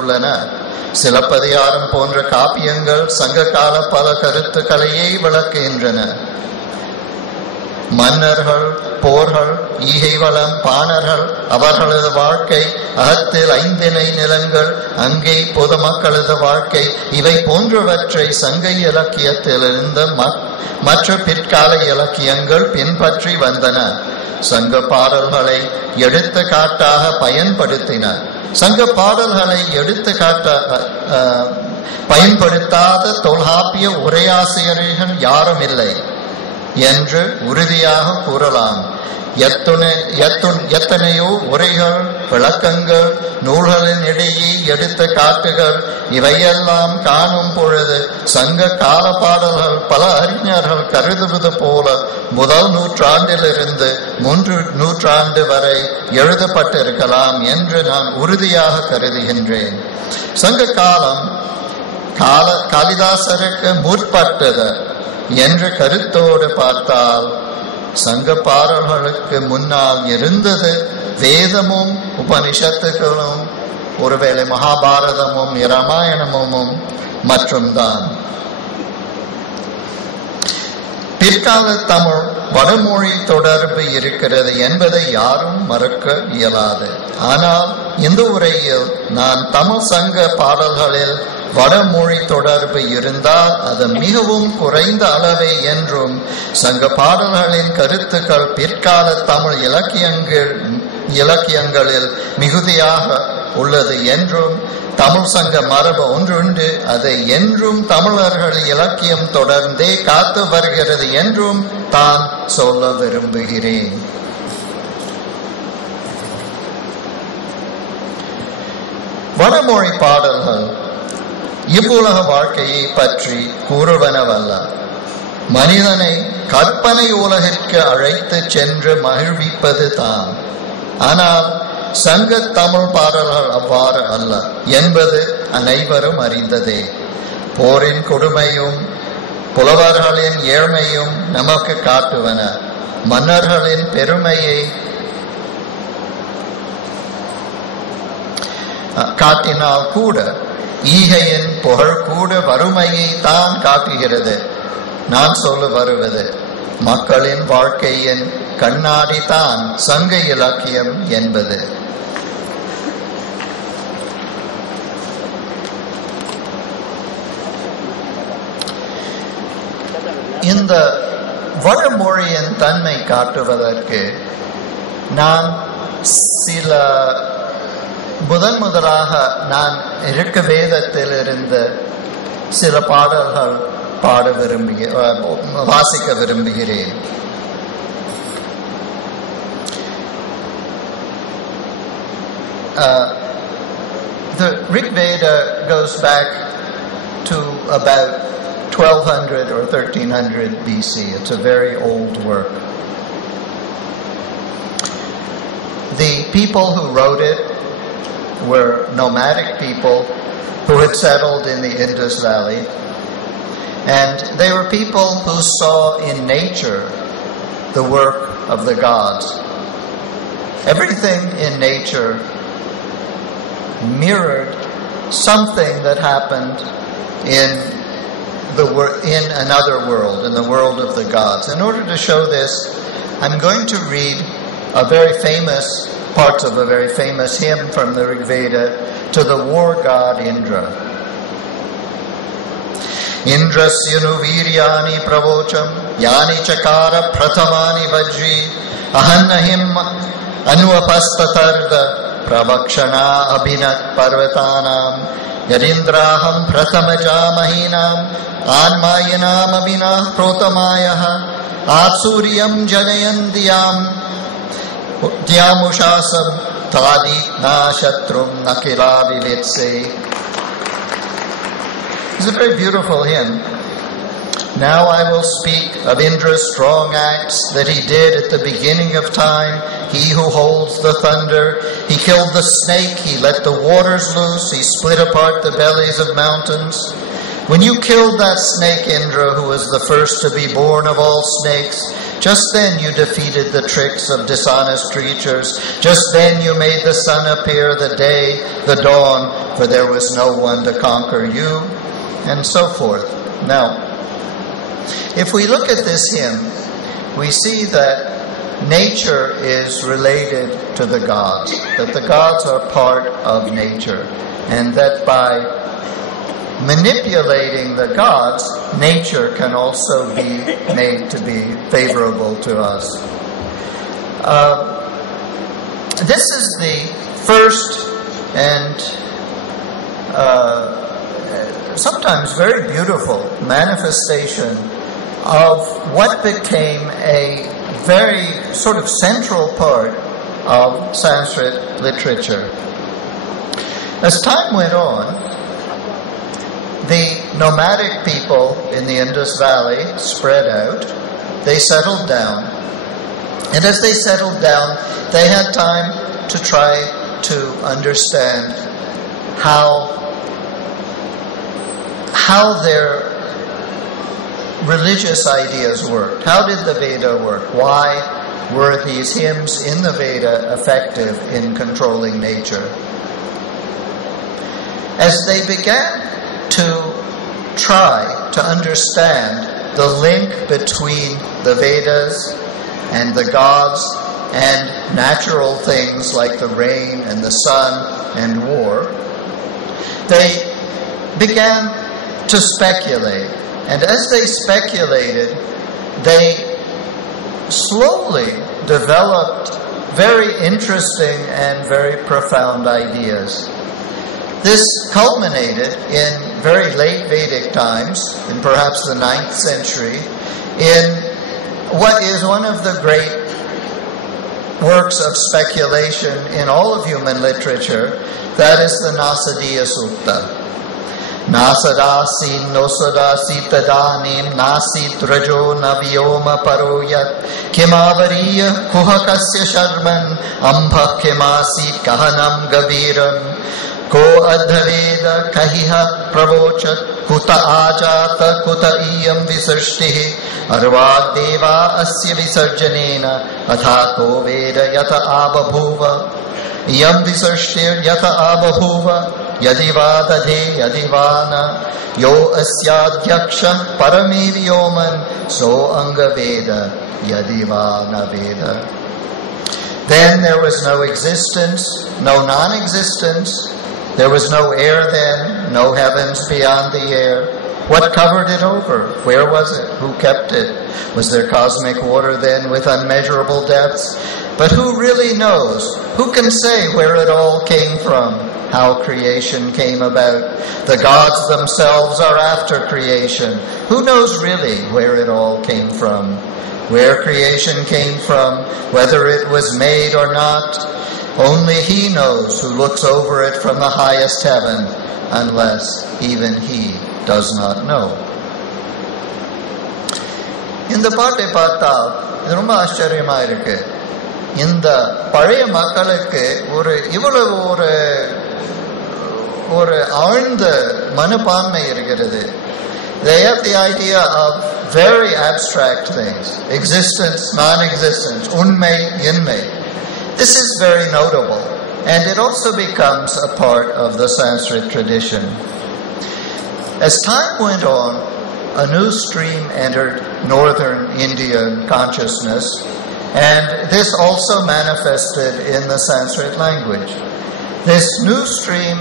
உள்ளன. சிலப்பதிகாரம் போன்ற காப்பியங்கள் சங்ககால பல கருத்துக்களையே விளக்குகின்றன. மன்னர்கள், போர்கள், ஈகை வளம், பாணர்கள், அவர்களது வாழ்க்கை, அகத்தில் 5 நிலங்கள், அங்கே பொதுமக்களது வாழ்க்கை, இவை போன்றவற்றை சங்க இலக்கியத்தில் இருந்த மற்ற பிற்கால இலக்கியங்கள் பின்பற்றி வந்தன. சங்க பாடல்களை எடுத்துக்காட்டாக பயன்படுத்தின. சங்க பாடல்களை எடுத்துக்காட்டாக பயன்படுத்தாத தொல்காப்பிய உரையாசிரியர்கள் யாரும் இல்லை என்று உறுதியாக கூறலாம். எத்தனையோ உரைகள், விளக்கங்கள், நூல்களின் இடையே எடுத்த காட்டுகள் இவையெல்லாம் காணும் பொழுது சங்க கால பாடல்கள் பல அறிஞர்கள் கருதுவது போல 1 நூற்றாண்டிலிருந்து 3 நூற்றாண்டு வரை எழுதப்பட்டிருக்கலாம் என்று நான் உறுதியாக கருதுகின்றேன். சங்க காலம் காளிதாசருக்கு முற்பட்டது என்ற கருத்தோடு பார்த்தால் சங்க பாடல்களுக்கு முன்னால் இருந்தது வேதமும் உபனிஷத்துகளும் ஒருவேளை மகாபாரதமும் இராமாயணமும் மற்றும் தான். பிற்கால தமிழ் வடமொழி தொடர்பு இருக்கிறது என்பதை யாரும் மறுக்க இயலாது. ஆனால் இந்த உரையில் நான் தமிழ் சங்க பாடல்களில் வடமொழி தொடர்பு இருந்தால் அது மிகவும் குறைந்த அளவே என்றும், சங்க பாடல்களின் கருத்துக்கள் பிற்கால தமிழ் இலக்கியங்களில் மிகுதியாக உள்ளது என்றும், தமிழ் சங்க மரபு ஒன்றுண்டு, அதை என்றும் தமிழர்கள் இலக்கியம் தொடர்ந்தே காத்து வருகிறது என்றும் தான் சொல்ல விரும்புகிறேன். வடமொழி பாடல்கள் இவ்வுலக வாழ்க்கையை பற்றி கூறுவனவல்ல. மனிதனை கற்பனை உலகிற்கு அழைத்து சென்று மகிழ்விப்பது தான். ஆனால் சங்க தமிழ் பாடல்கள் அவ்வாறு அல்ல என்பது அனைவரும் அறிந்ததே. போரின் கொடுமையும் புலவர்களின் ஏழ்மையும் நமக்கு காட்டுவன. மன்னர்களின் பெருமையை காட்டினால் கூட ஈகையின் புகழ் கூட வறுமையை தான் காட்டுகிறது. நான் சொல்ல வருவது மக்களின் வாழ்க்கையின் கண்ணாடி தான் சங்க இலக்கியம் என்பது. இந்த வடமொழியின் தன்மை காட்டுவதற்கு நான் சில முதலாக நான் இருக்க வேதத்தில் இருந்த சில பாடல்கள் வாசிக்க விரும்புகிறேன். The Rig Veda goes back to about 1200 or 1300 BC. It's a very old work. The people who wrote it were nomadic people who had settled in the Indus Valley, and they were people who saw in nature the work of the gods. Everything in nature mirrored something that happened in another world, in the world of the gods. In order to show this, I'm going to read parts of a very famous hymn from the Rig Veda to the war god Indra. Indrasyanu viryani pravocham yani chakara prathamani vajri ahannahim anuapastatarda pravakshana abhinat parvatanam yarindraham prathamajamahinam anmayanam abhinah protamayah atsuryam janayandiyam Dyamushasam tadi na shatrum nakila vilitse. It's a very beautiful hymn. Now I will speak of Indra's strong acts that he did at the beginning of time. He who holds the thunder, he killed the snake, he let the waters loose, he split apart the bellies of mountains. When you killed that snake, Indra, who was the first to be born of all snakes, Just then you defeated the tricks of dishonest creatures. Just then you made the sun appear, the day, the dawn, for there was no one to conquer you, and so forth. Now, if we look at this hymn, we see that nature is related to the gods, that the gods are part of nature, and that by manipulating the gods, nature can also be made to be favorable to us. This is the first and sometimes very beautiful manifestation of what became a very sort of central part of Sanskrit literature. As time went on, the nomadic people in the Indus Valley spread out. They settled down. And as they settled down, they had time to try to understand how their religious ideas worked. How did the Veda work? Why were these hymns in the Veda effective in controlling nature? As they began to try to understand the link between the Vedas and the gods and natural things like the rain and the sun and war, they began to speculate. And as they speculated, they slowly developed very interesting and very profound ideas. This culminated in very late Vedic times, in perhaps the 9th century, in what is one of the great works of speculation in all of human literature, that is the Nasadiya Sutta. Nasadasi nosadasi tadanim nasit rajo navyoma paroyat kimavariya kuhakasya sharman ambha kimasit kahanam gaviram ko adhaveda kahiha pravochat kuta ajata kuta iyam visarshtihi arvad deva asya visarjanena athako veda yata ababhuva iyam visarshtir yata ababhuva yadiva dadhe yadivana yo asyadhyaksha paramivyoman so anga veda yadivana veda. Then there was no existence, no non-existence. There was no air then, no heavens beyond the air. What covered it over? Where was it? Who kept it? Was there cosmic water then with unmeasurable depths? But who really knows? Who can say where it all came from? How creation came about? The gods themselves are after creation. Who knows really where it all came from? Where creation came from, whether it was made or not? Only He knows who looks over it from the highest heaven, unless even He does not know. இந்த பாட்டை பார்த்தால் இது ரொம்ப ஆச்சரியமா இருக்கு. இந்த பழைய மக்களுக்கு இவ்வளவு ஒரு ஆழ்ந்த மனப்பான்மை இருக்கிறது. They have the idea of very abstract things. Existence, non-existence, unmei, inmei. This is very notable, and it also becomes a part of the Sanskrit tradition. As time went on, a new stream entered northern Indian consciousness, and this also manifested in the Sanskrit language. This new stream